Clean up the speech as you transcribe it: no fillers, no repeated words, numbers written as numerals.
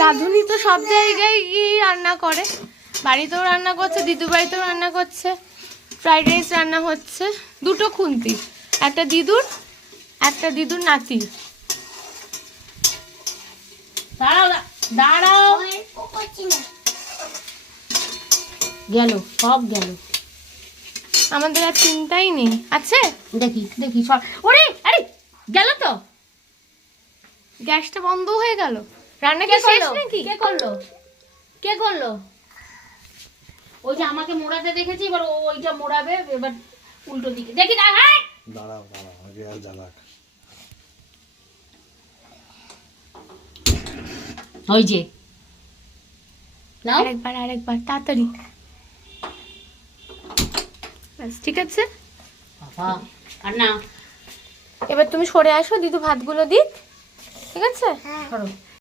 রাঁধুনি তো সব জায়গায় গিয়ে রান্না করে, বাড়িতেও রান্না করছে, দিদুর বাড়িতেও রান্না করছে, ফ্রাইড রাইস রান্না হচ্ছে। দুটো খুন্তি, একটা দিদুর একটা দিদুর নাতির। দাঁড়াও দাঁড়াও, গেল সব গেল, আমাদের আর চিন্তাই নেই। আছে দেখি দেখি সব। ওরে আরে গেল তো, গ্যাসটা বন্ধ হয়ে গেল। রান্না কি কে শেষ করলো? নাকি? কে করলো? কে করলো? ওই যে আমাকে মোড়াতে দেখেছি, এবার ও ওইটা মোড়াবে, এবার উল্টো দিকে দেখি। দাঁড়াও দাঁড়াও দাঁড়াও, আগে আর জ্বালাক। ওই যে নাও, আরেকবার আরেকবার তাড়াতাড়ি। ব্যাস, ঠিক আছে। বাবা আর না, এবার তুমি সরে আসো, দিদু ভাতগুলো দিক। ঠিক আছে, সরো।